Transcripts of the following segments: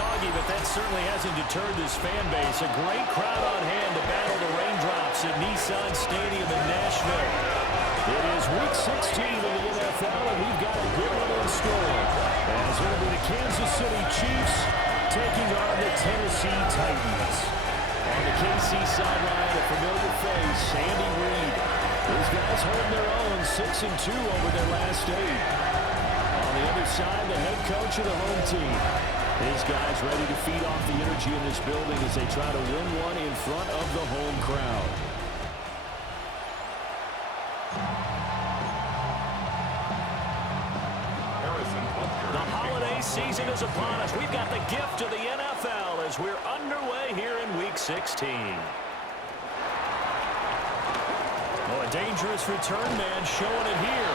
soggy, but that certainly hasn't deterred this fan base. A great crowd on hand to battle the raindrops at Nissan Stadium in Nashville. It is Week 16 of the NFL, and we've got a good one in store. As it'll be the Kansas City Chiefs taking on the Tennessee Titans. On the KC sideline, a familiar face, Andy Reid. These guys holding their own, 6-2 over their last 8. On the other side, the head coach of the home team. His guys ready to feed off the energy in this building as they try to win one in front of the home crowd. The holiday season is upon us. We've got the gift of the NFL as we're underway here in Week 16. Oh, a dangerous return man showing it here.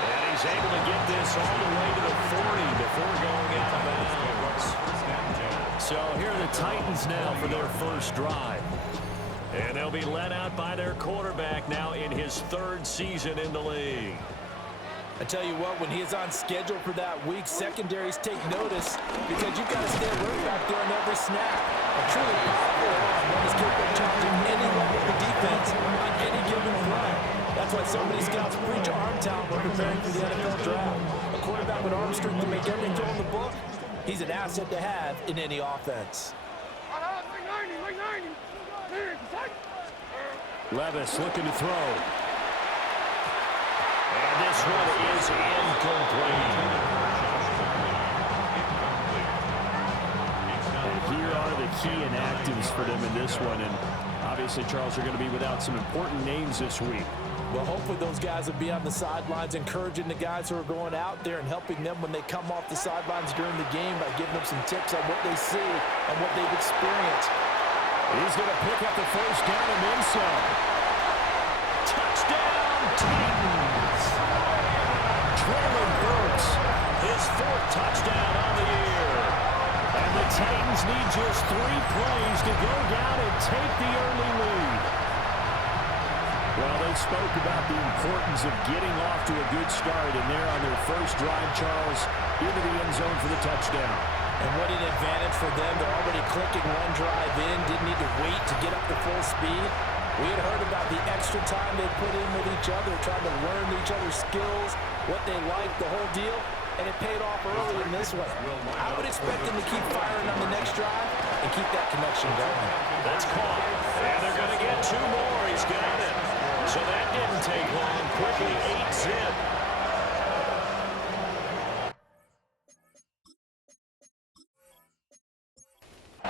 And he's able to get this all the way to the 40 before going out of bounds. So here are the Titans now for their first drive. And they'll be led out by their quarterback now in his 3rd season in the league. I tell you what, when he is on schedule for that week, secondaries take notice because you've got to stay alert back there on every snap. A truly powerful arm that is capable of challenging any level of the defense on any given play. That's why so many scouts preach arm talent when preparing for the NFL draft. A quarterback with arm strength to make every throw in the book, he's an asset to have in any offense. Levis looking to throw. And this one is incomplete. And here are the key inactives for them in this one. And obviously, Charles, are going to be without some important names this week. Well, hopefully those guys will be on the sidelines encouraging the guys who are going out there and helping them when they come off the sidelines during the game by giving them some tips on what they see and what they've experienced. He's going to pick up the first down and then some. Touchdown, Titans! Traylon Burks, his 4th touchdown on the year. And the Titans need just 3 plays to go down and take the early lead. Well, they spoke about the importance of getting off to a good start, and they're on their first drive, Charles, into the end zone for the touchdown. And what an advantage for them. They're already clicking one drive in, didn't need to wait to get up to full speed. We had heard about the extra time they put in with each other, trying to learn each other's skills, what they liked, the whole deal, and it paid off early in this one. I would expect them to keep firing on the next drive and keep that connection going. That's caught, and they're going to get 2 more. He's got it. So that didn't take long. Quickly 8-zip.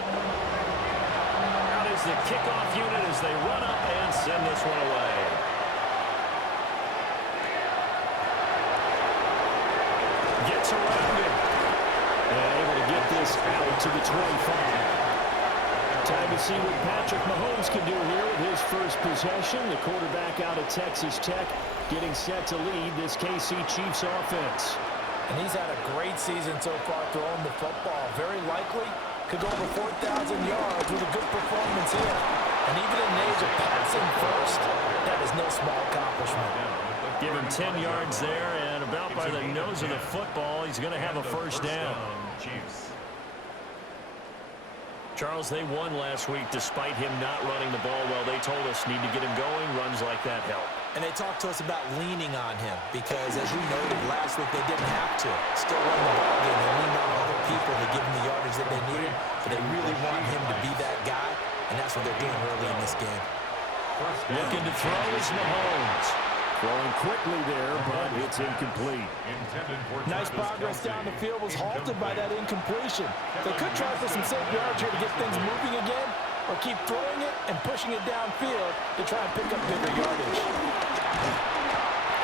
Out is the kickoff unit as they run up and send this one away. Gets around it. And able to get this out to the 25. Time to see what Patrick Mahomes can do here with his first possession. The quarterback out of Texas Tech getting set to lead this KC Chiefs offense. And he's had a great season so far throwing the football. Very likely could go over 4,000 yards with a good performance here. And even in the age of passing first, that is no small accomplishment. Give him 10 yards there, and about by the nose of the football, he's going to have a first down. Charles, they won last week despite him not running the ball well. They told us need to get him going. Runs like that help. And they talked to us about leaning on him because, as you noted, last week they didn't have to. Still run the ball game. They leaned on other people to give him the yardage that they needed. But they really want him to be that guy, and that's what they're doing early in this game. Looking to throw is Mahomes. Throwing quickly there, but it's incomplete. Nice progress down the field was halted by that incompletion. They could try for some safe yards here to get things moving again, or keep throwing it and pushing it downfield to try and pick up bigger yardage.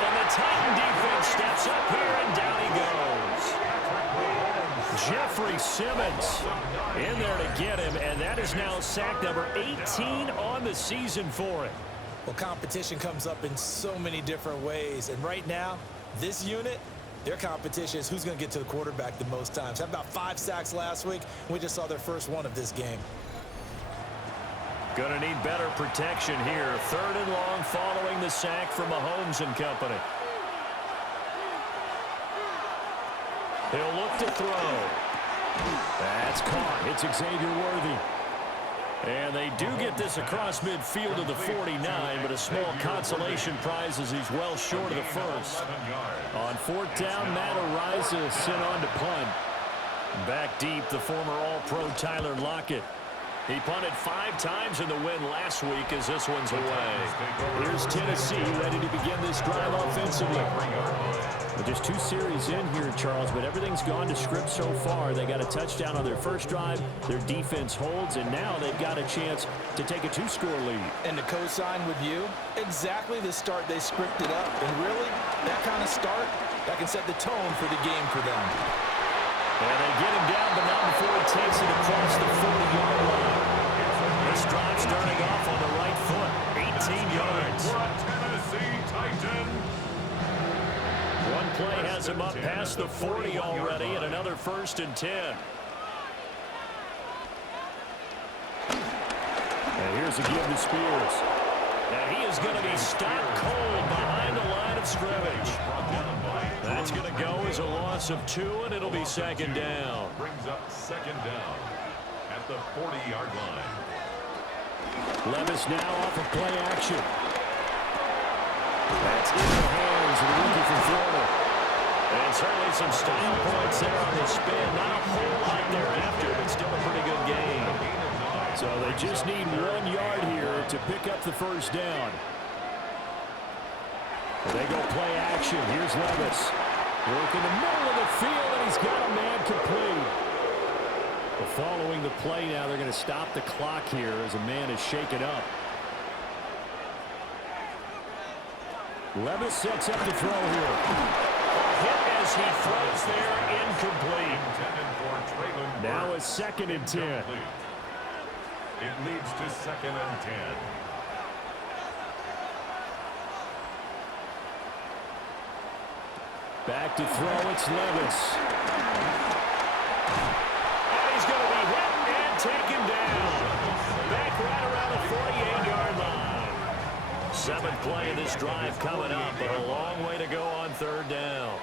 And the Titan defense steps up here, and down he goes. Jeffrey Simmons in there to get him, and that is now sack number 18 on the season for him. Well, competition comes up in so many different ways. And right now, this unit, their competition is who's going to get to the quarterback the most times. Had about 5 sacks last week. We just saw their first one of this game. Going to need better protection here. 3rd and long following the sack from Mahomes and company. He'll look to throw. That's caught. It's Xavier Worthy. And they do get this across midfield to the 49, but a small consolation prize as he's well short of the first. On fourth down, Matt Ariza sent on to punt. Back deep, the former All-Pro Tyler Lockett. He punted 5 times in the win last week as this one's away. Here's Tennessee ready to begin this drive offensively. Well, just 2 series in here, Charles, but everything's gone to script so far. They got a touchdown on their first drive. Their defense holds, and now they've got a chance to take a 2-score lead. And to co-sign with you, exactly the start they scripted up. And really, that kind of start, that can set the tone for the game for them. And they get him down, but not before he takes it across the 40-yard line. This drive starting off on the right foot, 18 yards. One play has him up past the 40 already, and another 1st and 10. And here's a give to Spears. And he is going to be stopped cold behind the line of scrimmage. That's going to go as a loss of 2, and it'll be 2nd down. Brings up 2nd down at the 40-yard line. Levis now off of play action. That's in the hands of the rookie from Florida. And certainly some style points there on the spin. Not a whole lot thereafter, but still a pretty good game. So they just need 1 yard here to pick up the 1st down. They go play action. Here's Levis. Work in the middle of the field, and he's got a man complete. But following the play now, they're going to stop the clock here as a man is shaken up. Levis sets up to throw here. Hit as he throws there, incomplete. Now a 2nd and 10. It leads to 2nd and 10. Back to throw, it's Levis. And he's going to be hit and taken down. Back right around the 48-yard line. 7th play of this drive coming up, but a long way to go on 3rd down.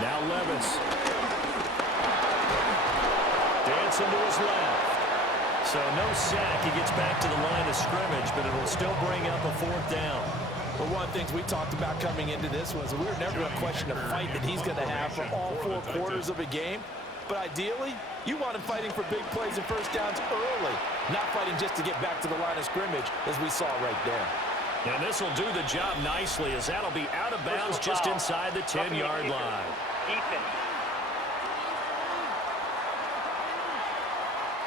Now Levis. Dancing to his left. So no sack. He gets back to the line of scrimmage, but it will still bring up a 4th down. Well, one of the things we talked about coming into this was we were never going to question the fight that he's going to have for all 4 quarters of a game. But ideally, you want him fighting for big plays and 1st downs early, not fighting just to get back to the line of scrimmage, as we saw right there. And this will do the job nicely, as that'll be out of bounds just inside the 10-yard line.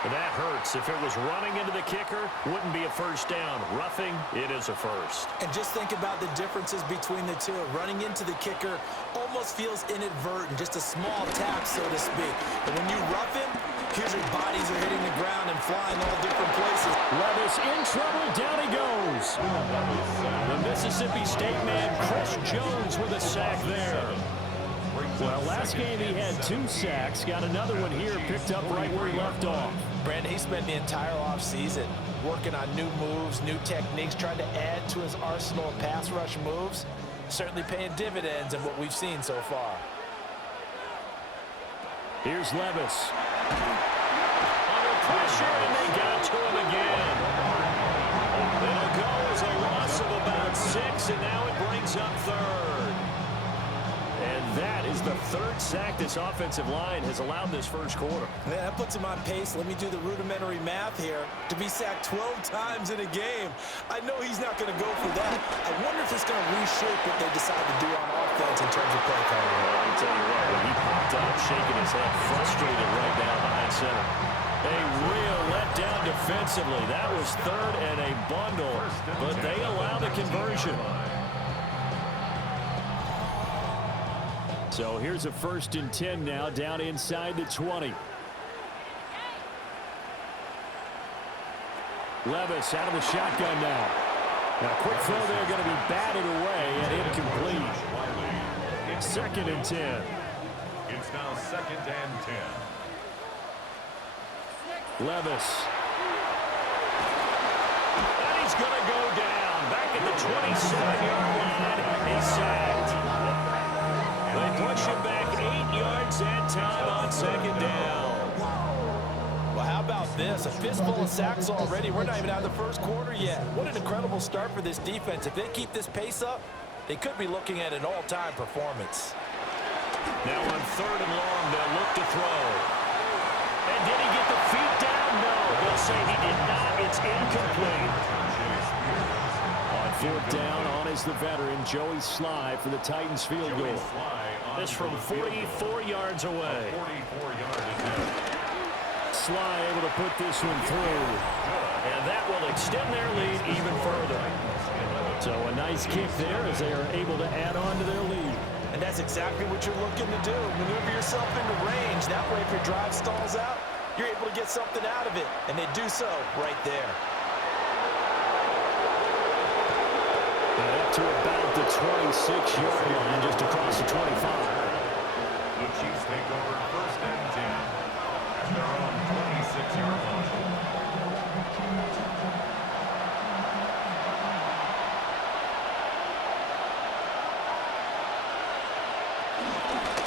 And that hurts. If it was running into the kicker, wouldn't be a 1st down. Roughing, it is a 1st. And just think about the differences between the two. Running into the kicker almost feels inadvertent, just a small tap, so to speak. But when you rough him, here's your bodies are hitting the ground and flying all different places. Levis in trouble. Down he goes. The Mississippi State man, Chris Jones, with a sack there. Well, last game he had 2 sacks. Got another one here, picked up right where he left off. Brandon, he spent the entire offseason working on new moves, new techniques, trying to add to his arsenal of pass rush moves. Certainly paying dividends in what we've seen so far. Here's Levis. Under pressure, and they got to him again. It'll go as a loss of about 6, and now it brings up 3rd. And that is the 3rd sack this offensive line has allowed this 1st quarter. Yeah, that puts him on pace. Let me do the rudimentary math here. To be sacked 12 times in a game, I know he's not going to go for that. I wonder if it's going to reshape what they decide to do on offense in terms of play calling. Well, I tell you what, when he popped up, shaking his head, frustrated right down behind center. A real letdown defensively. That was 3rd and a bundle, but they allow the conversion. So here's a 1st and 10 now, down inside the 20. Levis out of the shotgun now. Now, quick throw there, going to be batted away and incomplete. 2nd and 10. It's now 2nd and 10. Levis. And he's going to go down. Back at the 27-yard line. He's sacked. They push him back 8 yards that time on second down. Well, how about this? A fistful of sacks already. We're not even out of the first quarter yet. What an incredible start for this defense. If they keep this pace up, they could be looking at an all-time performance. Now on 3rd and long, they'll look to throw. And did he get the feet down? No. They'll say he did not. It's incomplete. On 4th down, on is the veteran, Joey Sly for the Titans field goal. This from 44 yards away. Sly able to put this one through. And that will extend their lead even further. So a nice kick there as they are able to add on to their lead. And that's exactly what you're looking to do. Maneuver yourself into range. That way, if your drive stalls out, you're able to get something out of it. And they do so right there. And up to about the 26-yard line, just across the 25. The Chiefs take over 1st and 10 at their own 26-yard line.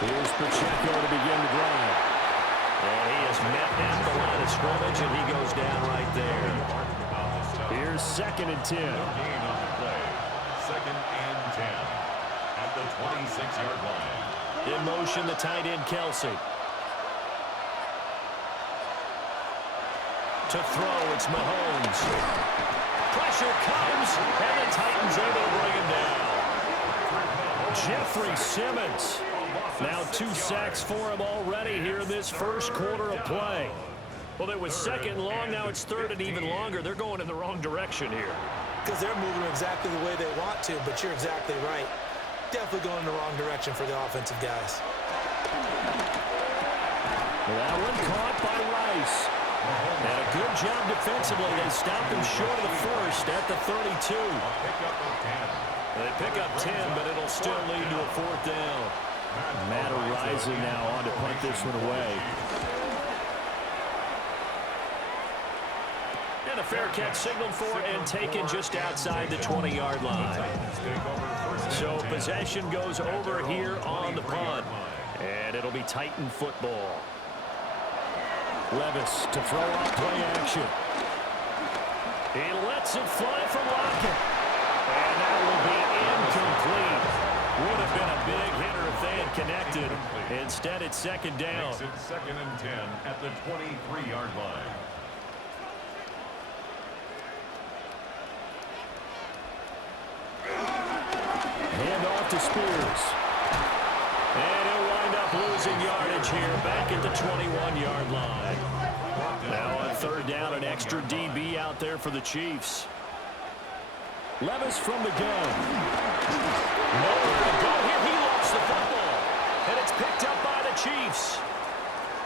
Here's Pacheco to begin the drive. And he is met at the line of scrimmage, and he goes down right there. Here's 2nd and 10. No gain on the play. 2nd and 10 at the 26-yard line. In motion, the tight end, Kelsey. To throw, it's Mahomes. Pressure comes, and the Titans able to bring him down. Jeffrey Simmons. Now 2 sacks for him already here in this first quarter of play. Well, it was 2nd and long. Now it's 3rd and even longer. They're going in the wrong direction here. Because they're moving exactly the way they want to, but you're exactly right. Definitely going in the wrong direction for the offensive guys. That one caught by Rice. And a good job defensively. They stopped him short of the first at the 32. They pick up 10, but it'll still lead to a 4th down. Matt Rising now on to punt this one away. And a fair catch signaled for and taken just outside the 20-yard line. So possession goes over here on the punt. And it'll be Titan football. Levis to throw off play action. He lets it fly from Lockett. And that will be incomplete. Would have been a big hitter if they had connected. Instead, it's 2nd down. Makes it 2nd and 10 at the 23-yard line. Hand off to Spears. And he'll wind up losing yardage here back at the 21-yard line. Now on 3rd down, an extra DB out there for the Chiefs. Levis from the gun. Nowhere to go here. He lost the football. And it's picked up by the Chiefs.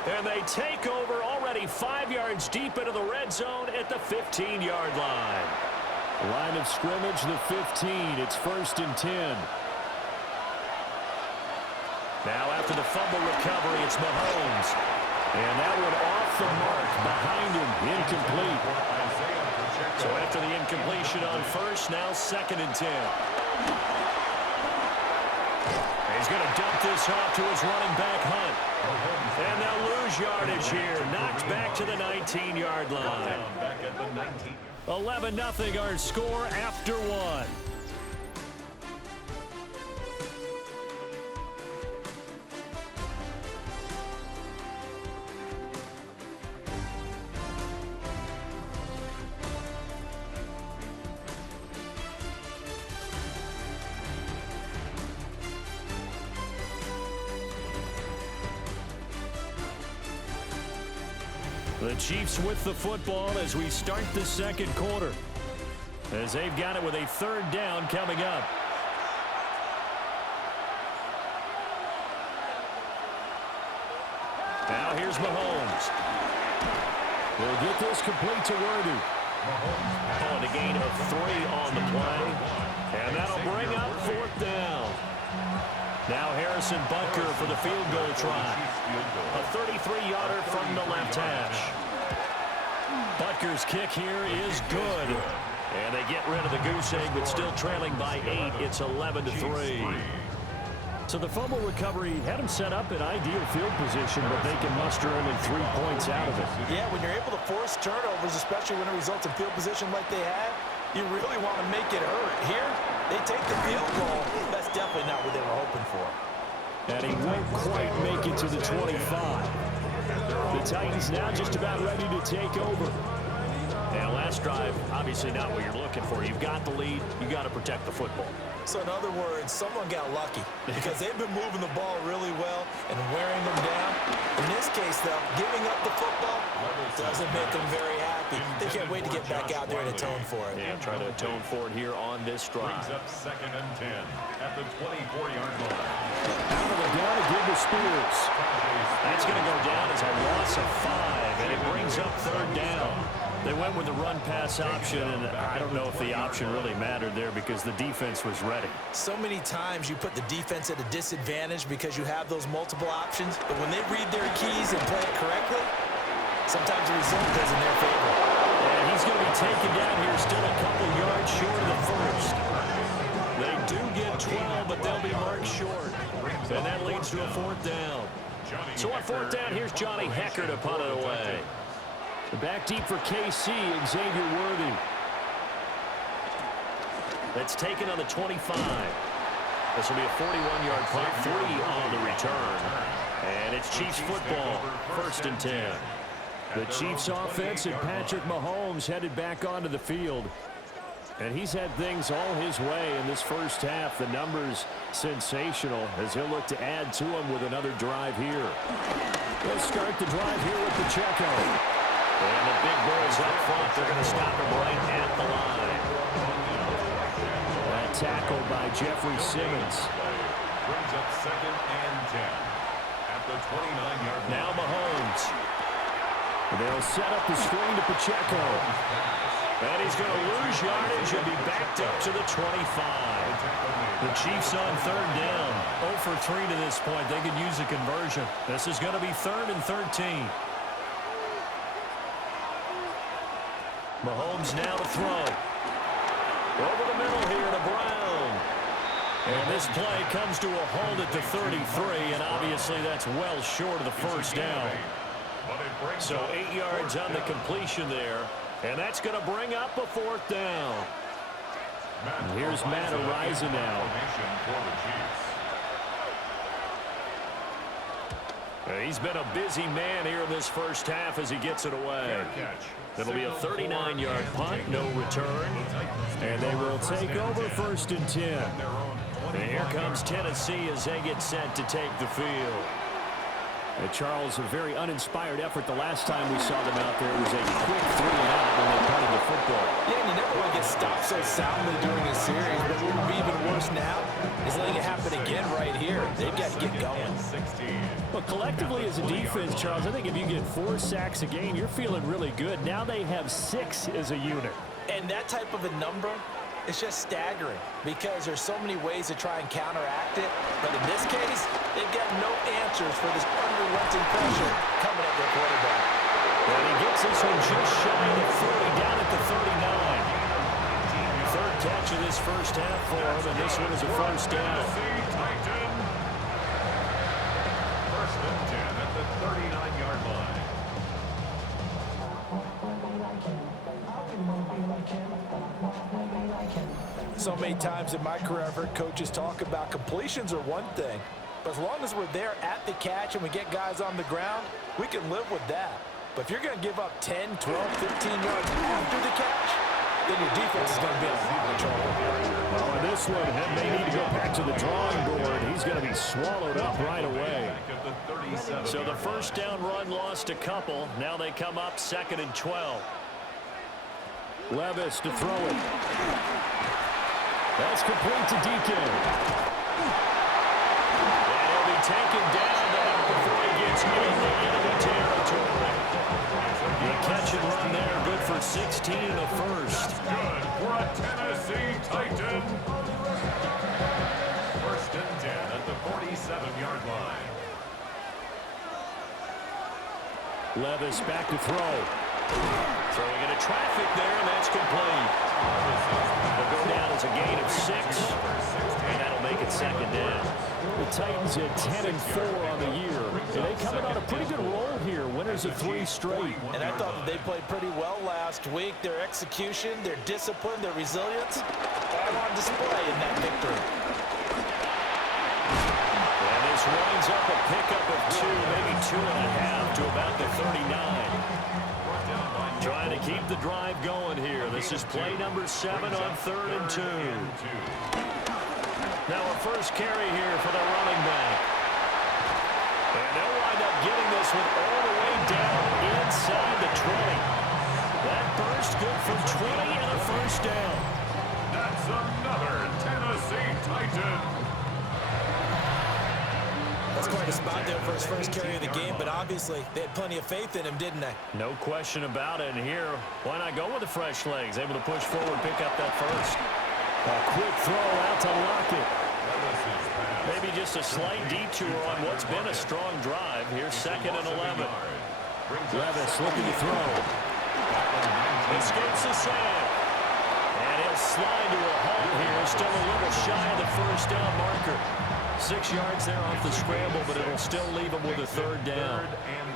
And they take over already 5 yards deep into the red zone at the 15-yard line. Line of scrimmage, the 15. It's 1st and 10. Now after the fumble recovery, it's Mahomes. And that one off the mark behind him. Incomplete. So after the incompletion on first, now 2nd and 10. He's going to dump this off to his running back, Hunt. And they'll lose yardage here. Knocked back to the 19-yard line. 11-0 our score after 1. The Chiefs with the football as we start the 2nd quarter. As they've got it with a 3rd down coming up. Now here's Mahomes. They'll get this complete to Worthy. Oh, and a gain of 3 on the play. And that'll bring up 4th down. Now Harrison Butker for the field goal try. A 33-yarder from the left hash. Butker's kick here is good. And they get rid of the goose egg, but still trailing by 8. It's 11-3. So the fumble recovery had them set up in ideal field position, but they can muster only 3 points out of it. Yeah, when you're able to force turnovers, especially when it results in field position like they had, you really want to make it hurt. Here, they take the field goal. That's definitely not what they were hoping for. And he won't quite make it to the 25. The Titans now just about ready to take over. Now, last drive, obviously not what you're looking for. You've got the lead. You've got to protect the football. So, in other words, someone got lucky because they've been moving the ball really well and wearing them down. In this case, though, giving up the football doesn't make them very happy. They can't wait to get back out there and atone for it. Yeah, try to atone for it here on this drive. Brings up 2nd and 10 at the 24-yard line. Out of the gun again to Spears. That's going to go down as a loss of 5, and it brings up 3rd down. They went with the run-pass option, and I don't know if the option really mattered there because the defense was ready. So many times you put the defense at a disadvantage because you have those multiple options, but when they read their keys and play it correctly, sometimes the result goes in their favor. And he's going to be taken down here still a couple yards short of the first. They do get 12, but they'll be marked short. And that leads to a 4th down. So on 4th down, here's Johnny Hecker to punt it away. Back deep for KC, Xavier Worthy. That's taken on the 25. This will be a 41-yard punt, 3 on the return. And it's Chiefs football, 1st and 10. The Chiefs offense and Patrick Mahomes headed back onto the field. And he's had things all his way in this first half. The numbers sensational as he'll look to add to them with another drive here. They'll start the drive here with Pacheco. And the big boys up front, they're going to stop him right at the line. That tackle by Jeffrey Simmons. Brings up 2nd and 10 at the 29-yard line. Now Mahomes. They'll set up the screen to Pacheco. And he's going to lose yardage and be backed up to the 25. The Chiefs on 3rd down. 0 for 3 to this point. They could use a conversion. This is going to be 3rd and 13. Mahomes now to throw. Over the middle here to Brown. And this play comes to a halt at the 33, and obviously that's well short of the first down. So 8 yards on the completion there, and that's going to bring up a 4th down. And here's Matt Araiza now. He's been a busy man here in this first half as he gets it away. It'll be a 39-yard punt, no return. And they will take over 1st and 10. And here comes Tennessee as they get set to take the field. And Charles, a very uninspired effort the last time we saw them out there. It was a quick 3-and-out when they punted the football. Yeah, and you never want to get stopped so soundly during a series, but what would be even worse now is letting it happen again right here. They've got to get going. Well, collectively as a defense, Charles, I think if you get 4 sacks a game, you're feeling really good. Now they have 6 as a unit. And that type of a number, it's just staggering because there's so many ways to try and counteract it. But in this case, they've got no answers for this unrelenting pressure coming at their quarterback. And he gets this one just shy of 30, down at the 39. 3rd catch of this first half for him, and this one is a 1st down. 1st and 10 at the 39-yard line. So many times in my career, I've heard coaches talk about completions are one thing, but as long as we're there at the catch and we get guys on the ground, we can live with that. But if you're going to give up 10, 12, 15 yards after the catch, then your defense is going to be in a lot of trouble. Well, in this one, he may need to go back to the drawing board. He's going to be swallowed up right away. So the first down run lost a couple. Now they come up 2nd and 12. Levis to throw it. That's complete to Deacon. And he'll be taken down before he gets into enemy territory. The catch and run there, good for 16 in the first. Good for a Tennessee Titan. 1st and 10 at the 47-yard line. Levis back to throw. Throwing into traffic there, and that's complete. They'll go down as a gain of 6, and that'll make it second down. The Titans at 10-4 on the year. And they coming on a pretty good roll here. Winners of 3 straight. And I thought that they played pretty well last week. Their execution, their discipline, their resilience, all on display in that victory. And this winds up a pickup of 2, maybe 2.5 to about the 39. Trying to keep the drive going here. This is play number 7 on 3rd and 2. Now a first carry here for the running back. And they'll wind up getting this one all the way down inside the 20. That burst good for 20 and a first down. That's another Tennessee Titan. That's quite a spot there for his first carry of the game, but obviously they had plenty of faith in him, didn't they? No question about it. And here, why not go with the fresh legs? Able to push forward, pick up that first. A quick throw out to Lockett. Maybe just a slight detour on what's been a strong drive. Here's 2nd and 11. Levis looking to throw. Escapes the sack. And he'll slide to a halt here. Still a little shy of the first down marker. 6 yards there off the scramble, but it'll still leave him with a 3rd down. 3rd and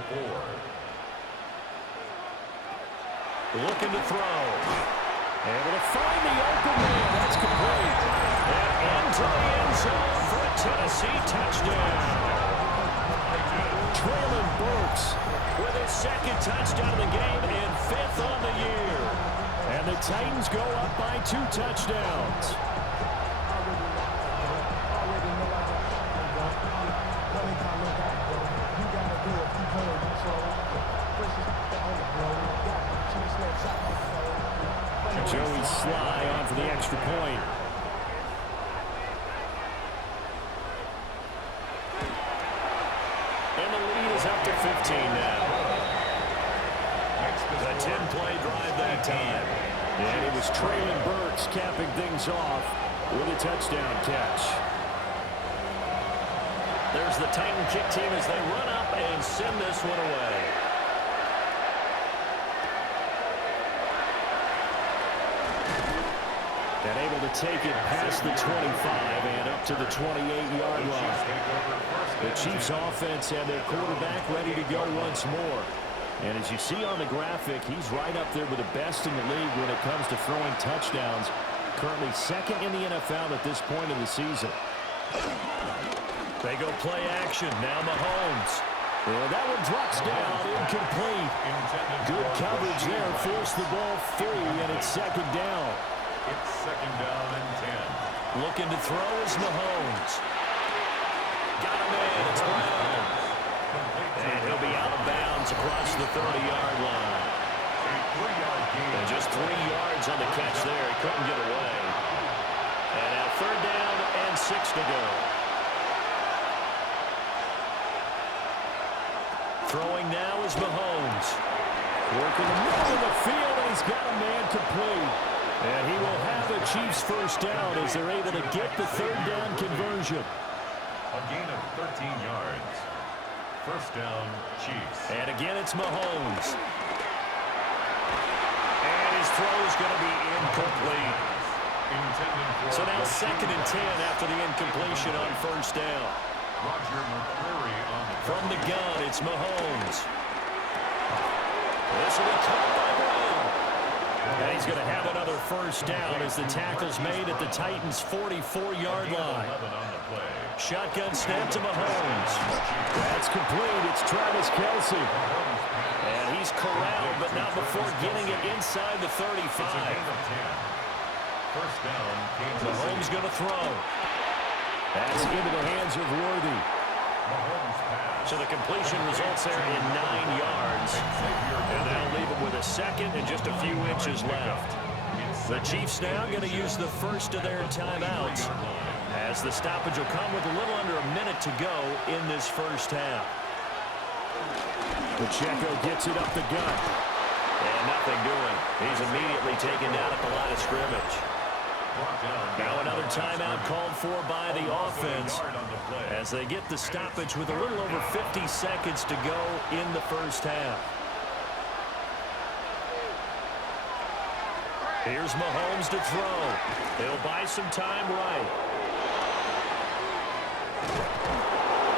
4. Looking to throw. Able to find the open man. That's complete. And into the end zone for a Tennessee touchdown. Traylon Burks With his 2nd touchdown of the game and 5th on the year. And the Titans go up by 2 touchdowns. Joey Sly on for the extra point. And the lead is up to 15 now. A 10-play drive that time. And it was Traylon Burks capping things off with a touchdown catch. There's the Titan kick team as they run up and send this one away. And able to take it past the 25 and up to the 28-yard line. The Chiefs offense and their quarterback ready to go once more. And as you see on the graphic, he's right up there with the best in the league when it comes to throwing touchdowns. Currently 2nd in the NFL at this point of the season. They go play action. Now Mahomes. And that one drops down, incomplete. Good coverage there, forced the ball free, and it's 2nd down. It's 2nd down and 10. Looking to throw is Mahomes. Got him in. It's Brown. And he'll be out of bounds across the 30-yard line. And just 3 yards on the catch there. He couldn't get away. And now 3rd down and 6 to go. Throwing now is Mahomes. Working the middle of the field, and he's got a man complete. And he will have the Chiefs' first down as they're able to get the 3rd down conversion. A gain of 13 yards. 1st down, Chiefs. And again, it's Mahomes. And his throw is going to be incomplete. So now 2nd and 10 after the incompletion on 1st down. Roger McCreary on the From the gun, it's Mahomes. This will be caught by Brown. And he's going to have another first down as the tackle's made at the Titans' 44-yard line. Shotgun snap to Mahomes. That's complete. It's Travis Kelce. And he's corralled, but not before getting it inside the 35. First down, Mahomes going to throw. That's into the hands of Worthy. So the completion results there in 9 yards. And that'll leave him with a 2nd and just a few inches left. The Chiefs now going to use the first of their timeouts, as the stoppage will come with a little under a minute to go in this first half. Pacheco gets it up the gut. And nothing doing. He's immediately taken down at the line of scrimmage. Now another timeout called for by the offense as they get the stoppage with a little over 50 seconds to go in the first half. Here's Mahomes to throw. He'll buy some time right.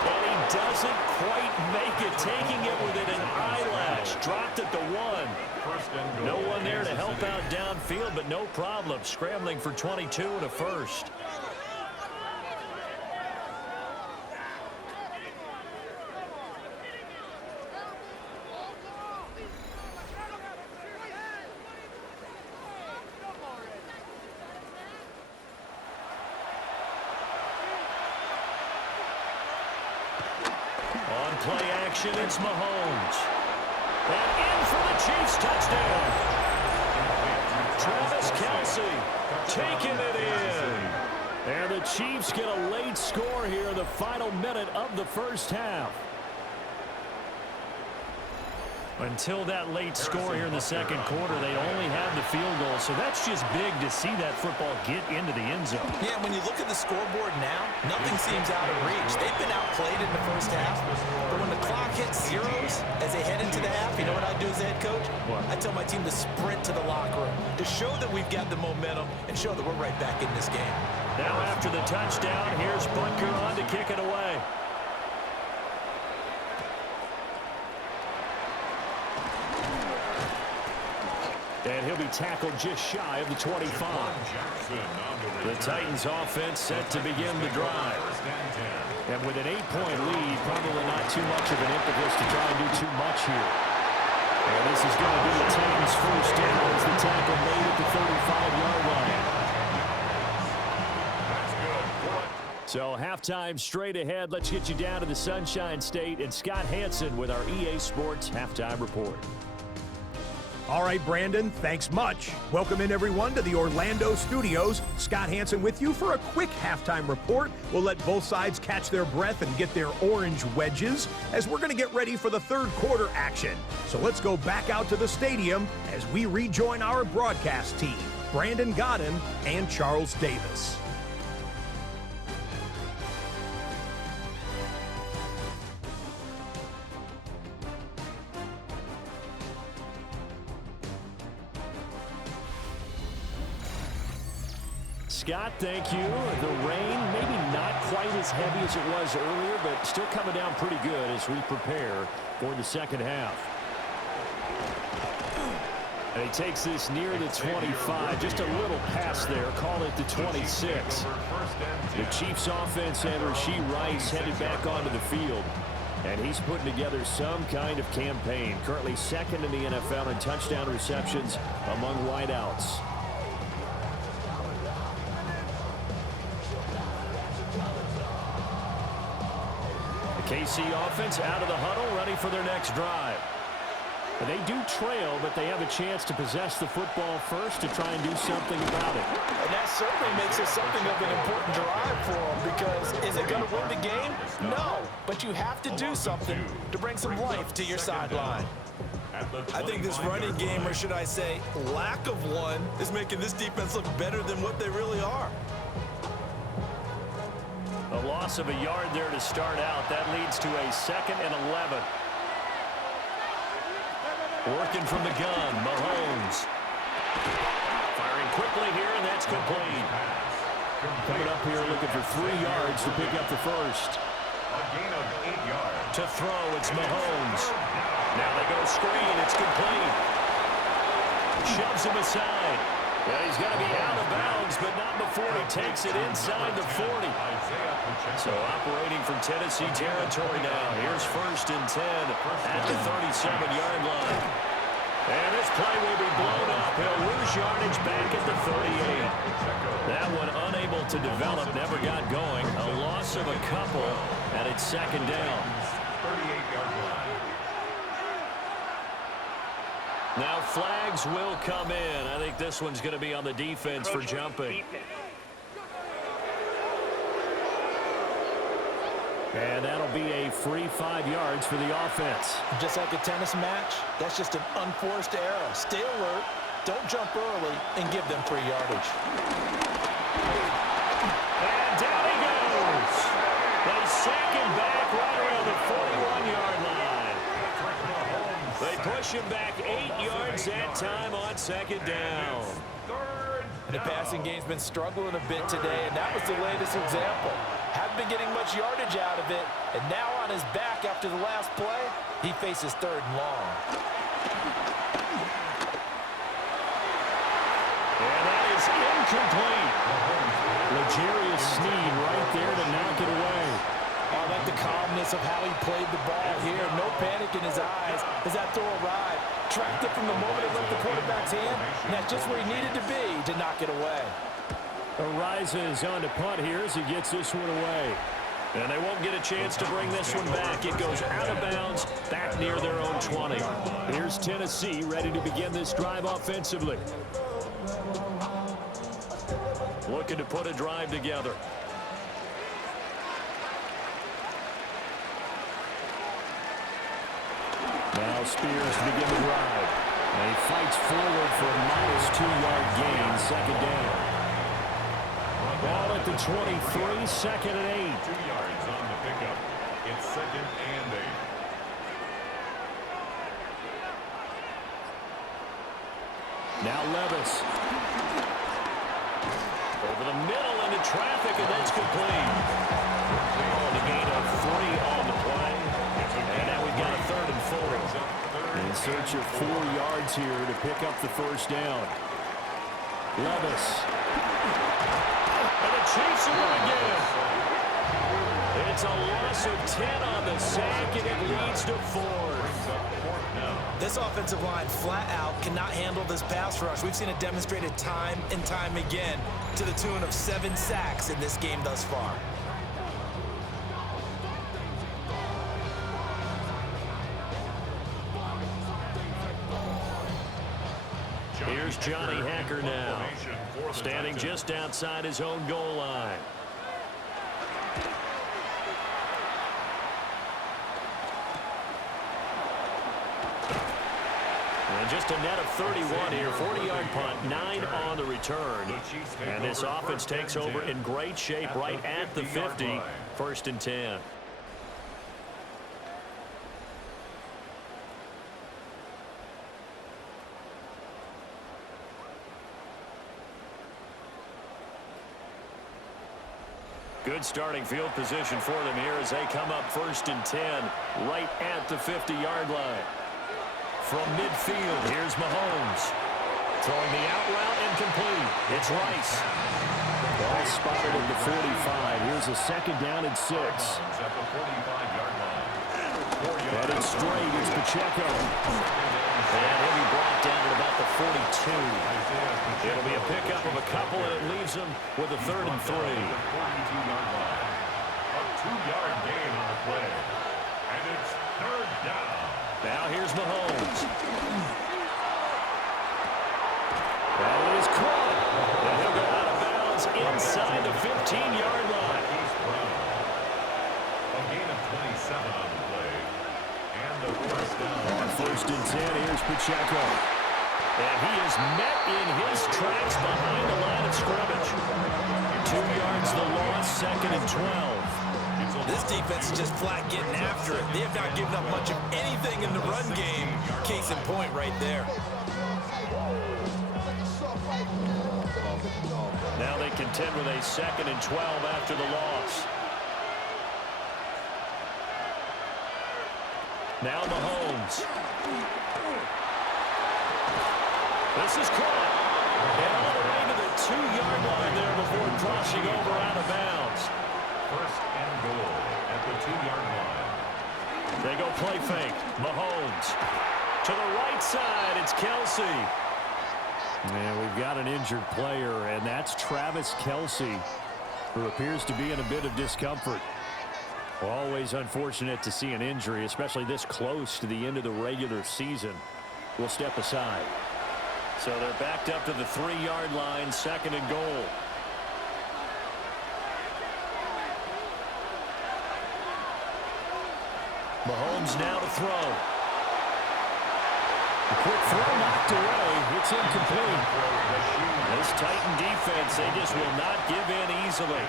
And he doesn't quite make it, taking it within an eyelash. Dropped at the 1. No one there to help out downfield, but no problem. Scrambling for 22 and a first. On play action, it's Mahomes. And in for the Chiefs touchdown. Travis Kelce taking it in. And the Chiefs get a late score here in the final minute of the first half. Until that late score here in the second quarter, they only had the field goal. So that's just big to see that football get into the end zone. Yeah, when you look at the scoreboard now, nothing seems out of reach. They've been outplayed in the first half. But when the clock hits zeros as they head into the half, you know what I do as a head coach? What? I tell my team to sprint to the locker room to show that we've got the momentum and show that we're right back in this game. Now after the touchdown, here's Butker on to kick it away. And he'll be tackled just shy of the 25. The Titans offense set to begin the drive. And with an 8-point lead, probably not too much of an impetus to try and do too much here. And this is going to be the Titans' first down as the tackle made at the 35-yard line. So halftime straight ahead. Let's get you down to the Sunshine State and Scott Hansen with our EA Sports Halftime Report. All right, Brandon, thanks much. Welcome in, everyone, to the Orlando studios. Scott Hansen with you for a quick halftime report. We'll let both sides catch their breath and get their orange wedges as we're going to get ready for the third quarter action. So let's go back out to the stadium as we rejoin our broadcast team, Brandon Godden and Charles Davis. Scott, thank you. The rain, maybe not quite as heavy as it was earlier, but still coming down pretty good as we prepare for the second half. And he takes this near the 25. Just a little pass there. Call it the 26. The Chiefs offense and Rashee Rice headed back onto the field. And he's putting together some kind of campaign. Currently second in the NFL in touchdown receptions among wideouts. KC offense out of the huddle, ready for their next drive. And they do trail, but they have a chance to possess the football first to try and do something about it. And that certainly makes it something of an important drive for them, because is it going to win the game? No, but you have to do something to bring some life to your sideline. I think this running game, or should I say lack of one, is making this defense look better than what they really are. A loss of a yard there to start out. That leads to a 2nd and 11. Working from the gun, Mahomes. Firing quickly here, and that's complete. Coming up here looking for 3 yards to pick up the first. A gain of 8 yards. To throw, it's Mahomes. Now they go screen, it's complete. Shoves him aside. Yeah, he's going to be out of bounds, but not before he takes it inside the 40. So operating from Tennessee territory now. Here's 1st and 10 at the 37-yard line. And this play will be blown up. He'll lose yardage back at the 38. That one unable to develop, never got going. A loss of a couple, and it's 2nd down. 38-yard line. Now flags will come in. I think this one's going to be on the defense for jumping. And that'll be a free 5 yards for the offense. Just like a tennis match, that's just an unforced error. Stay alert, don't jump early, and give them free yardage. And down he goes. They sack him back right around the 41-yard line. They push him back 8 yards that time on 2nd down. The passing game's been struggling a bit today, and that was the latest example. Haven't been getting much yardage out of it, and now on his back after the last play, he faces 3rd and long. And that is incomplete. L'Jarius Sneed right there to knock it away. I like the calmness of how he played the ball here. No panic in his eyes as that throw arrived. Tracked it from the moment it left the quarterback's hand, and that's just where he needed to be to knock it away. Ariza on to punt here as he gets this one away. And they won't get a chance to bring this one back. It goes out of bounds, back near their own 20. Here's Tennessee ready to begin this drive offensively. Looking to put a drive together. Now Spears to begin the drive. And he fights forward for a modest 2-yard gain, 2nd down. Ball at the 23, 2nd and 8. 2 yards on the pickup. It's 2nd and 8. Now Levis. Over the middle into traffic, and that's complete. Oh, the gain of 3 on the play. And now we've got a 3rd and 4. In search of 4 yards here to pick up the 1st down. Levis. And the Chiefs are going to get it. It's a loss of 10 on the sack, and it leads to 4. This offensive line flat out cannot handle this pass rush. We've seen it demonstrated time and time again to the tune of 7 sacks in this game thus far. Here's Johnny Hacker now, standing just outside his own goal line. And just a net of 31 here, 40-yard punt, 9 on the return. And this offense takes over in great shape right at the 50, 1st and 10. Good starting field position for them here as they come up 1st and 10, right at the 50-yard line. From midfield, here's Mahomes. Throwing the out route incomplete. It's Rice. Ball spotted at the 45. Here's a 2nd down and 6. At the 45-yard line. Headed straight is Pacheco. And he'll be brought down at about the 42. It'll be a pickup of a couple, and it leaves them with a 3rd and 3. 42-yard line. A 2-yard gain on the play. And it's 3rd down. Now here's Mahomes. That is caught. And he'll go out of bounds inside the 15-yard line. A gain of 27 on the play. And the 1st down. On 1st and 10, here's Pacheco. And he is met in his tracks behind the line of scrimmage. 2 yards the loss, 2nd and 12. This defense is just flat getting after it. They have not given up much of anything in the run game. Case in point right there. Now they contend with a 2nd and 12 after the loss. Now Mahomes. This is caught. And all the way to the 2-yard line there before crossing over out of bounds. 1st and goal at the 2-yard line. They go play fake. Mahomes. To the right side, it's Kelsey. And we've got an injured player, and that's Travis Kelsey, who appears to be in a bit of discomfort. Always unfortunate to see an injury, especially this close to the end of the regular season. We'll step aside. So they're backed up to the 3-yard line, 2nd and goal. Mahomes now to throw. A quick throw knocked away. It's incomplete. This Titan defense, they just will not give in easily.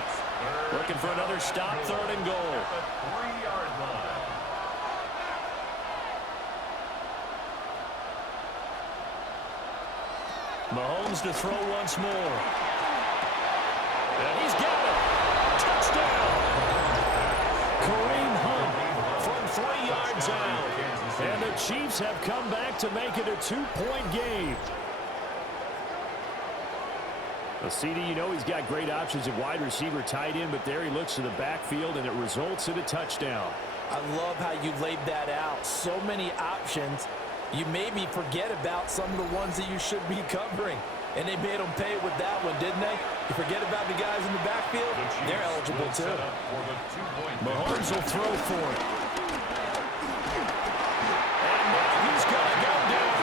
Looking for another stop, 3rd and goal. At the 3-yard line. Mahomes to throw once more. And he's got it. Touchdown. Kareem Hunt from 3 yards out. And the Chiefs have come back to make it a 2-point game. Well, CD, you know he's got great options at wide receiver, tight end, but there he looks to the backfield, and it results in a touchdown. I love how you laid that out. So many options. You made me forget about some of the ones that you should be covering. And they made them pay with that one, didn't they? You forget about the guys in the backfield? They're eligible, too. Mahomes will throw for it. And now he's going to go down.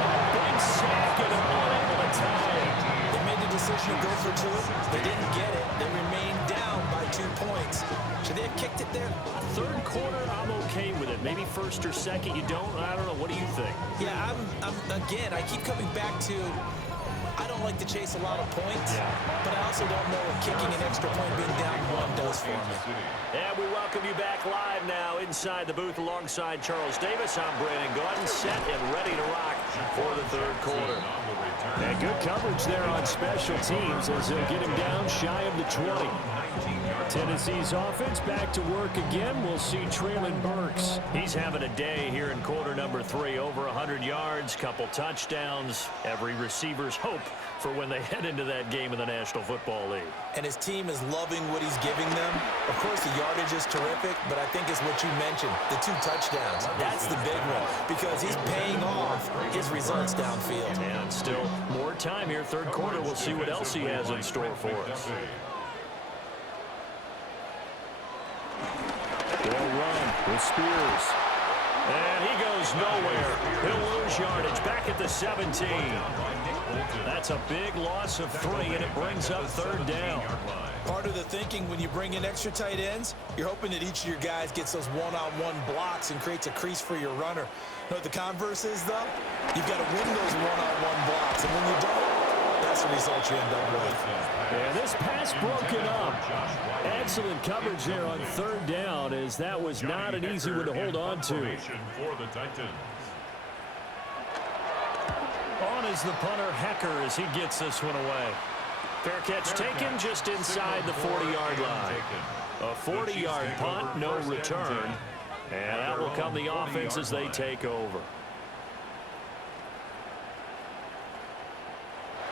A big sack and unable to tie it. They made the decision to go for 2. They didn't get it. They remained down by 2 points. Should they have kicked it there? Third quarter, I'm okay with it. Maybe first or second, you don't. I don't know. What do you think? Yeah, again, I keep coming back to I don't like to chase a lot of points, but I also don't know what kicking an extra point being down 1 does for me. And we welcome you back live now inside the booth alongside Charles Davis. I'm Brandon Gordon, set and ready to rock for the third quarter. And good coverage there on special teams as they'll get him down shy of the 20. Tennessee's offense back to work again. We'll see Treylon Burks. He's having a day here in quarter number 3. Over 100 yards, couple touchdowns. Every receiver's hope for when they head into that game in the National Football League. And his team is loving what he's giving them. Of course, the yardage is terrific, but I think it's what you mentioned, the 2 touchdowns. That's the big one because he's paying off his results downfield. And still more time here. Third quarter, we'll see what else he has in store for us. They'll run with Spears. And he goes nowhere. He'll lose yardage back at the 17. That's a big loss of 3, and it brings up third down. Part of the thinking when you bring in extra tight ends, you're hoping that each of your guys gets those one-on-one blocks and creates a crease for your runner. You know what the converse is, though? You've got to win those one-on-one blocks, and when you don't, that's the result you end up with. And this pass broken up. Excellent coverage there on third down, as that was not an easy one to hold on to. On is the punter, Hecker, as he gets this one away. Fair catch taken just inside the 40-yard line. A 40-yard punt, no return. And that will come the offense as they take over.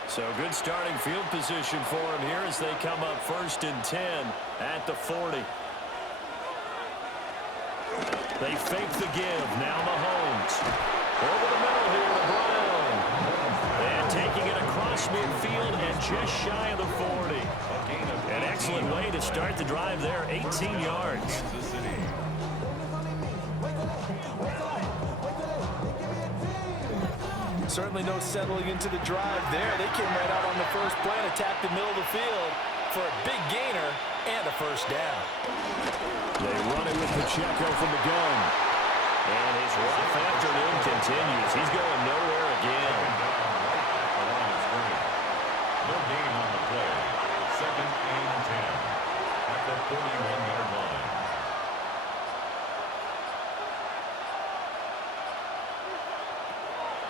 So good starting field position for him here as they come up 1st and 10 at the 40. They fake the give. Now Mahomes. Over the middle here to Brown. And taking it across midfield and just shy of the 40. An excellent way to start the drive there. 18 yards. Certainly no settling into the drive there. They came right out on the first play and attacked the middle of the field for a big gainer and a first down. They run it with Pacheco from the gun. And his rough afternoon continues. He's going nowhere again. No gain on the play. 2nd and 10 at the 41-yard line.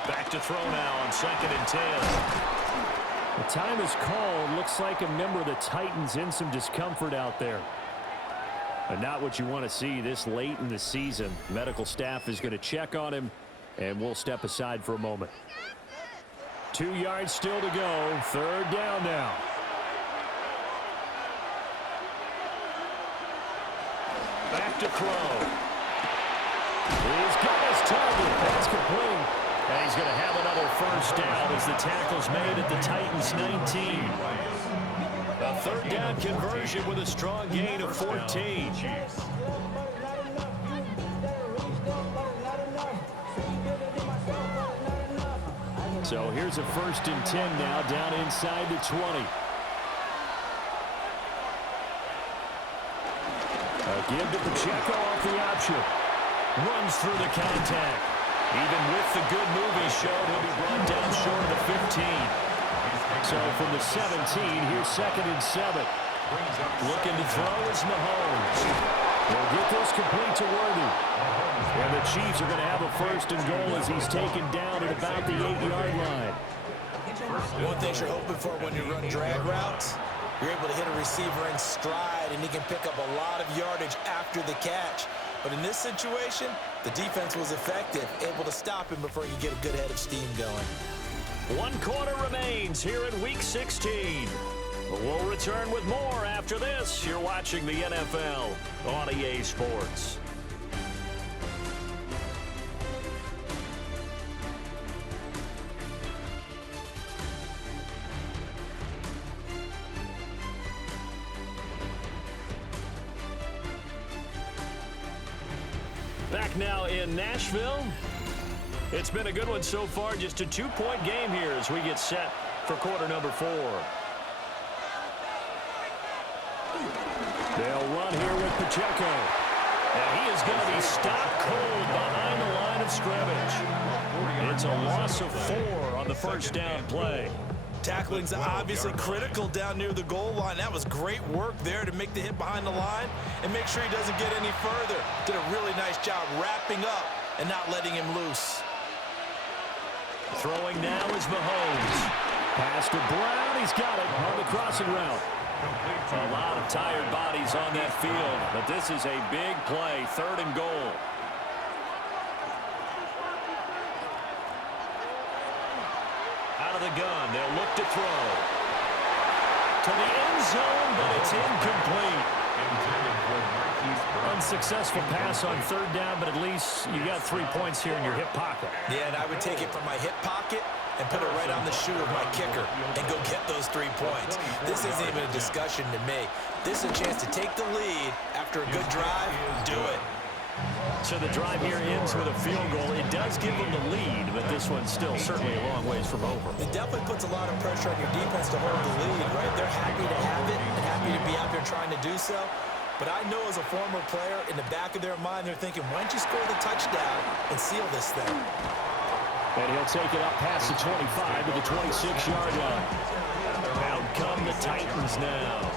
Back to throw now on 2nd and 10. The time is called. Looks like a member of the Titans in some discomfort out there. But not what you want to see this late in the season. Medical staff is going to check on him, and we'll step aside for a moment. 2 yards still to go. Third down now. Back to throw. He's got his target. That's complete. And he's going to have another first down as the tackle's made at the Titans' 19. A third down conversion with a strong gain of 14. So here's a 1st and 10 now down inside the 20. A give to Pacheco off the option. Runs through the contact. Even with the good move he showed, he'll be brought down short of the 15. So from the 17, here's 2nd and 7. Looking to throw is Mahomes. He'll get this complete to Worthy. And the Chiefs are going to have a 1st and goal as he's taken down at about the 8-yard line. One thing you're hoping for when you run drag routes, you're able to hit a receiver in stride, and he can pick up a lot of yardage after the catch. But in this situation, the defense was effective, able to stop him before he could get a good head of steam going. 1 quarter remains here in Week 16. We'll return with more after this. You're watching the NFL on EA Sports. Back now in Nashville. It's been a good one so far. Just a 2-point game here as we get set for quarter number 4. They'll run here with Pacheco. And he is going to be stopped cold behind the line of scrimmage. It's a loss of 4 on the first down play. Tackling's obviously critical down near the goal line. That was great work there to make the hit behind the line and make sure he doesn't get any further. Did a really nice job wrapping up and not letting him loose. Throwing now is Mahomes. Pass to Brown. He's got it on the crossing route. A lot of tired bodies on that field, but this is a big play, 3rd and goal. Out of the gun, they'll look to throw. To the end zone, but it's incomplete. Unsuccessful pass on 3rd down, but at least you got 3 points here in your hip pocket. Yeah, and I would take it from my hip pocket and put it right on the shoe of my kicker and go get those 3 points. This isn't even a discussion to me. This is a chance to take the lead after a good drive. Do it. So the drive here ends with a field goal. It does give them the lead, but this one's still certainly a long ways from over. It definitely puts a lot of pressure on your defense to hold the lead, right? They're happy to have it and happy to be out there trying to do so. But I know as a former player, in the back of their mind, they're thinking, why don't you score the touchdown and seal this thing? And he'll take it up past the 25 to the 26-yard line. Out come the Titans now.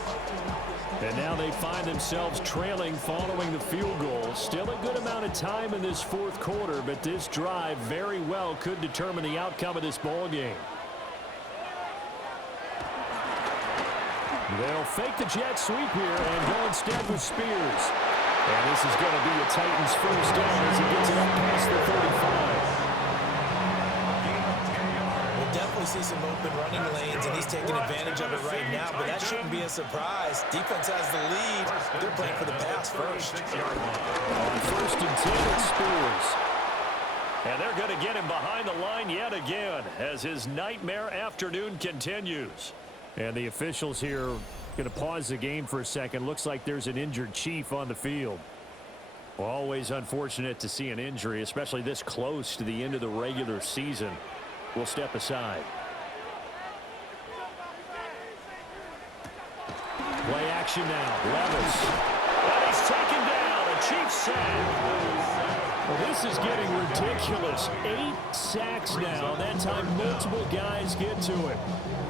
And now they find themselves trailing following the field goal. Still a good amount of time in this 4th quarter, but this drive very well could determine the outcome of this ball game. They'll fake the jet sweep here and go instead with Spears. And this is going to be a Titans first down as he gets it up past the 35. We'll definitely see some open running lanes, and he's taking advantage of it right now, but that shouldn't be a surprise. Defense has the lead. They're playing for the pass first. On 1st and 10, it's Spears. And they're going to get him behind the line yet again as his nightmare afternoon continues. And the officials here going to pause the game for a second. Looks like there's an injured Chief on the field. Always unfortunate to see an injury, especially this close to the end of the regular season. We'll step aside. Play action now. Levis. And he's taken down. A Chiefs sack. Well, this is getting ridiculous. 8 sacks now. That time multiple guys get to it.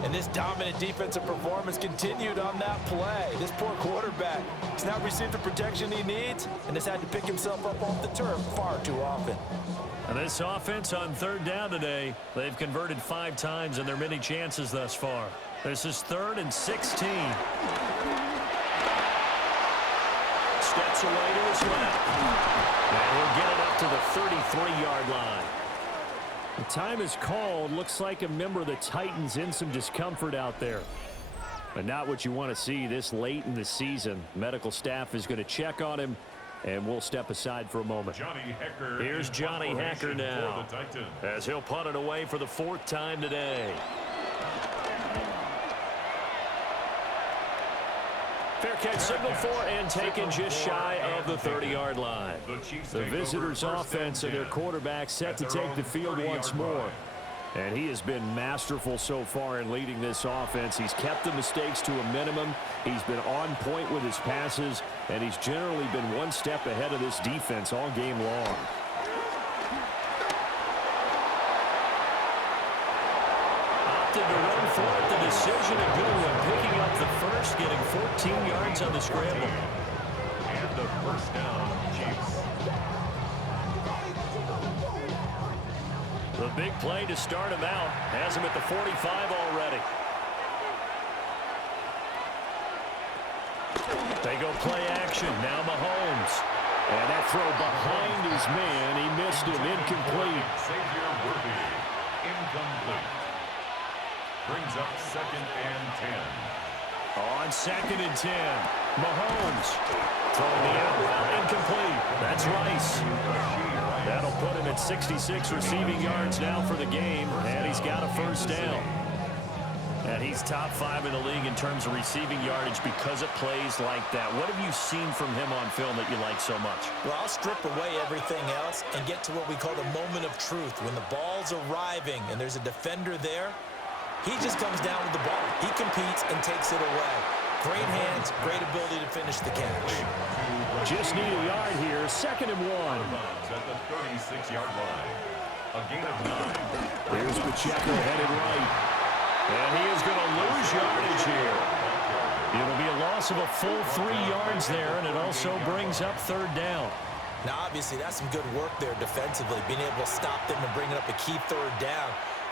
And this dominant defensive performance continued on that play. This poor quarterback has not received the protection he needs and has had to pick himself up off the turf far too often. And this offense on 3rd down today, they've converted 5 times in their many chances thus far. This is 3rd and 16. Steps away to his left. And we'll get it up to the 33-yard line. The time is called. Looks like a member of the Titans in some discomfort out there. But not what you want to see this late in the season. Medical staff is going to check on him, and we'll step aside for a moment. Here's Johnny Hekker now as he'll punt it away for the 4th time today. Fair catch signal for and taken just shy of the 30-yard line. The visitors' offense and their quarterback set to take the field once more. And he has been masterful so far in leading this offense. He's kept the mistakes to a minimum. He's been on point with his passes, and he's generally been one step ahead of this defense all game long. Opted to run for it. The decision a good one. Picking up the first, getting 14 yards on the scramble. And the first down, Chiefs. The big play to start him out. Has him at the 45 already. They go play action. Now Mahomes. And that throw behind his man. He missed him. Incomplete. Xavier Worthy. Incomplete. Brings up 2nd and 10. On 2nd and 10. Mahomes. Throwing the out route. Incomplete. That's Rice. That'll put him at 66 receiving yards now for the game. And he's got a first down. And he's top 5 in the league in terms of receiving yardage because it plays like that. What have you seen from him on film that you like so much? Well, I'll strip away everything else and get to what we call the moment of truth. When the ball's arriving and there's a defender there, he just comes down with the ball. He competes and takes it away. Great hands, great ability to finish the catch. Just need a yard here. 2nd and 1. At the 36-yard line. A gain of 9. Here's Pacheco headed right. And he is going to lose yardage here. It'll be a loss of a full 3 yards there, and it also brings up 3rd down. Now, obviously, that's some good work there defensively, being able to stop them and bringing up a key 3rd down.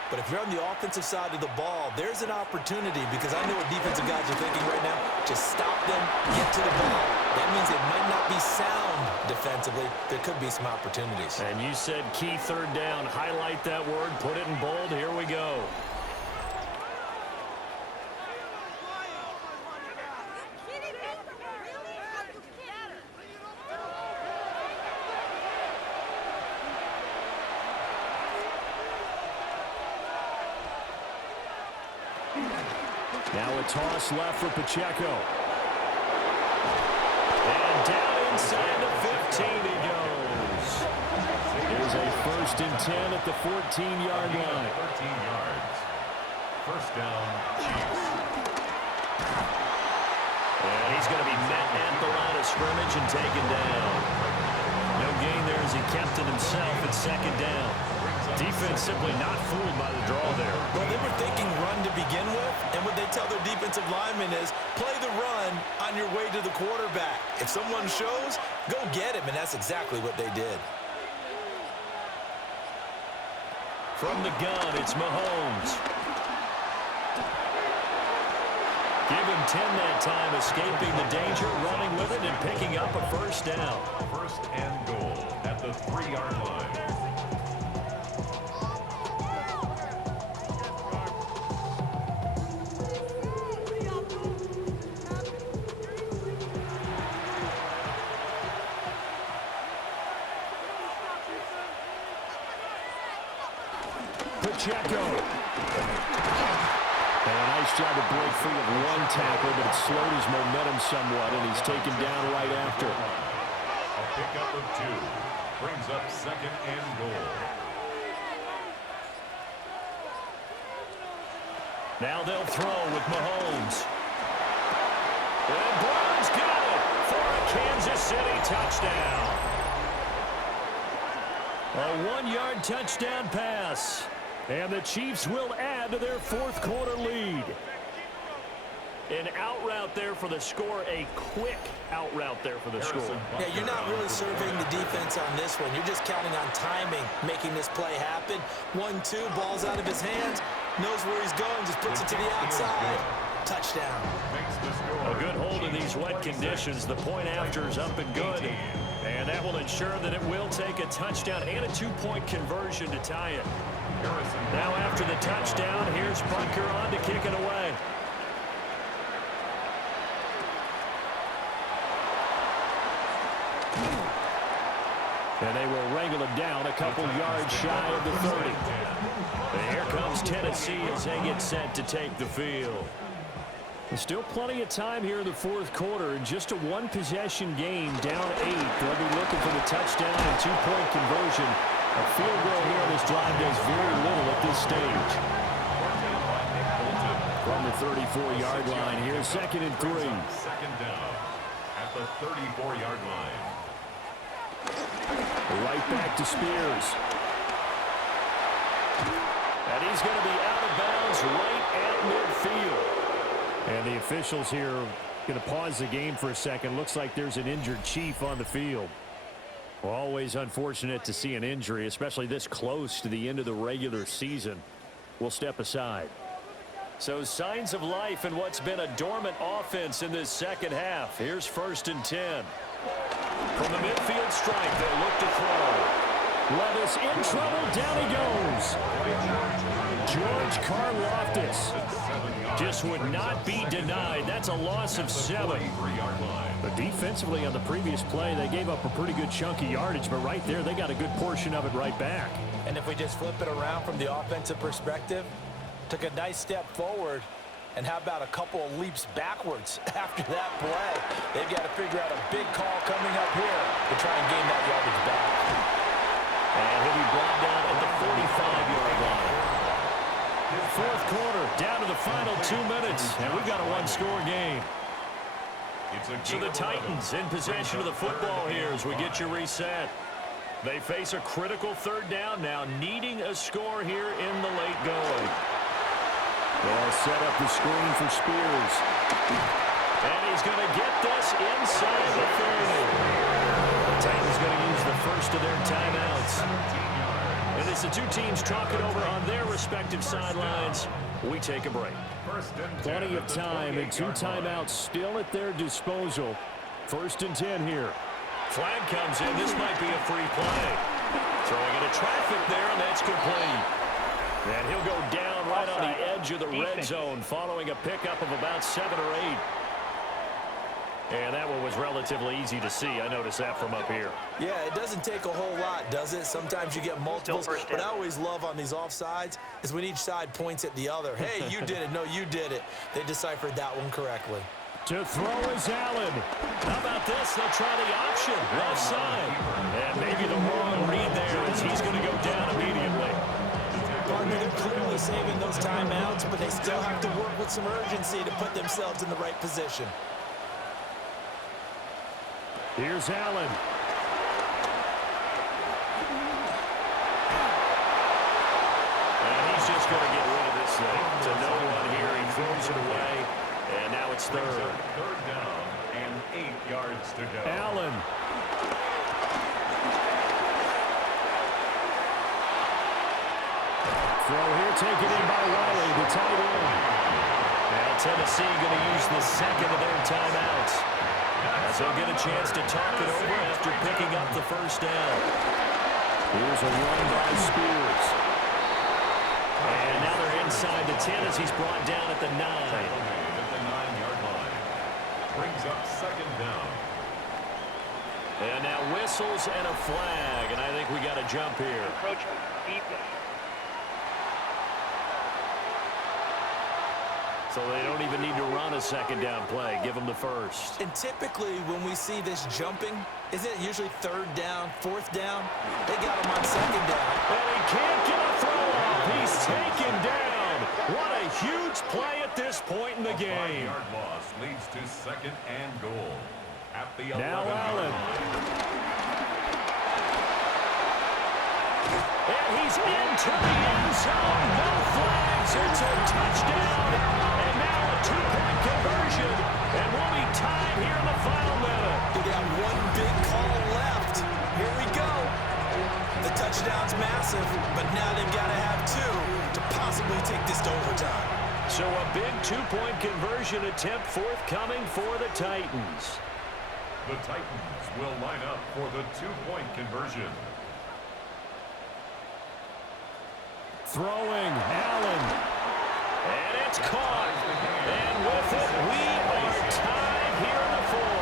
But if you're on the offensive side of the ball, there's an opportunity because I know what defensive guys are thinking right now. Just stop them, get to the ball. That means it might not be sound defensively. There could be some opportunities. And you said key 3rd down. Highlight that word. Put it in bold. Here we go. Now a toss left for Pacheco. And down inside the 15 he goes. Here's a 1st and 10 at the 14-yard line. 13 yards. First down, Chiefs. And he's going to be met at the line of scrimmage and taken down. No gain there as he kept it himself at 2nd down. Defense simply not fooled by the draw there. Well, they were thinking run to begin with, and what they tell their defensive linemen is play the run on your way to the quarterback. If someone shows, go get him, and that's exactly what they did. From the gun, it's Mahomes. Give him 10 that time, escaping the danger, running with it, and picking up a first down. 1st and goal at the 3-yard line. Pacheco. And a nice job to break free of one tackle, but it slowed his momentum somewhat, and he's taken down right after. A pickup of 2. Brings up 2nd and goal. Now they'll throw with Mahomes. And Brown's got it for a Kansas City touchdown. A 1-yard touchdown pass. And the Chiefs will add to their 4th quarter lead. An out route there for the score. A quick out route there for the score. Yeah, you're not really surveying the defense on this one. You're just counting on timing, making this play happen. 1-2, ball's out of his hands. Knows where he's going, just puts it to the outside. Touchdown. A good hold in these wet conditions. The point after is up and good. And that will ensure that it will take a touchdown and a 2-point conversion to tie it. Now after the touchdown, here's Bunker on to kick it away. And they will wrangle it down a couple yards shy of the 30. And here comes Tennessee as they get set to take the field. There's still plenty of time here in the 4th quarter. Just a 1-possession game, down 8. They'll be looking for the touchdown and 2-point conversion. A field goal here on this drive does very little at this stage. From the 34-yard line, here's 2nd and 3. 2nd down at the 34-yard line. Right back to Spears. And he's going to be out of bounds right at midfield. And the officials here going to pause the game for a second. Looks like there's an injured Chief on the field. Well, always unfortunate to see an injury, especially this close to the end of the regular season. We'll step aside. So signs of life in what's been a dormant offense in this second half. Here's 1st and 10. From the midfield stripe, they'll look to throw. Levis in trouble. Down he goes. George Karlaftis just would not be denied. That's a loss of 7. But defensively on the previous play, they gave up a pretty good chunk of yardage. But right there, they got a good portion of it right back. And if we just flip it around from the offensive perspective, took a nice step forward, and how about a couple of leaps backwards after that play? They've got to figure out a big call coming up here to try and gain that yardage back. And he'll be brought down at the 45-yard line. 4th quarter, down to the final 2 minutes, and we've got a one-score game. So the Titans in possession of the football here as we get you reset. They face a critical 3rd down now, needing a score here in the late going. They'll set up the screen for Spears. And he's going to get this inside the 30. The Titans going to use the first of their timeouts. And as the two teams talk it over on their respective sidelines, we take a break. Plenty of time and 2 timeouts still at their disposal. 1st and 10 here. Flag comes in. This might be a free play. Throwing into traffic there, and that's complete. And he'll go down right on the edge of the red zone following a pickup of about 7 or 8. And that one was relatively easy to see. I noticed that from up here. Yeah, it doesn't take a whole lot, does it? Sometimes you get multiples. What I always love on these offsides is when each side points at the other. Hey, you did it. No, you did it. They deciphered that one correctly. To throw is Allen. How about this? They'll try the option. Left side. And maybe the wrong read there as he's going to go down immediately. Partner, they're clearly saving those timeouts, but they still have to work with some urgency to put themselves in the right position. Here's Allen. And he's just going to get rid of this thing. To no one here. He throws it away. And now it's 3rd. 3rd down and 8 yards to go. Allen. Throw here taken in by Riley, the tight end. Now Tennessee going to use the 2nd of their timeouts. As they'll get a chance to talk it over after picking up the 1st down. Here's a run by Spears. And now they're inside the 10 as he's brought down at the 9. At the 9-yard line. Brings up 2nd down. And now whistles and a flag. And I think we got a jump here. Encroachment deeply. So they don't even need to run a 2nd down play. Give them the 1st. And typically when we see this jumping, isn't it usually 3rd down, 4th down? They got him on 2nd down. And he can't get a throw off. He's taken down. What a huge play at this point in the game. 5-yard loss leads to 2nd and goal. At the 11th. Now Allen. And he's into the end zone. No flags. It's a touchdown. And now a 2-point conversion. And we'll be tied here in the final minute. They got one big call left. Here we go. The touchdown's massive, but now they've got to have 2 to possibly take this to overtime. So a big 2-point conversion attempt forthcoming for the Titans. The Titans will line up for the 2-point conversion. Throwing, Allen. And it's caught. And with it, we are tied here in the 4th.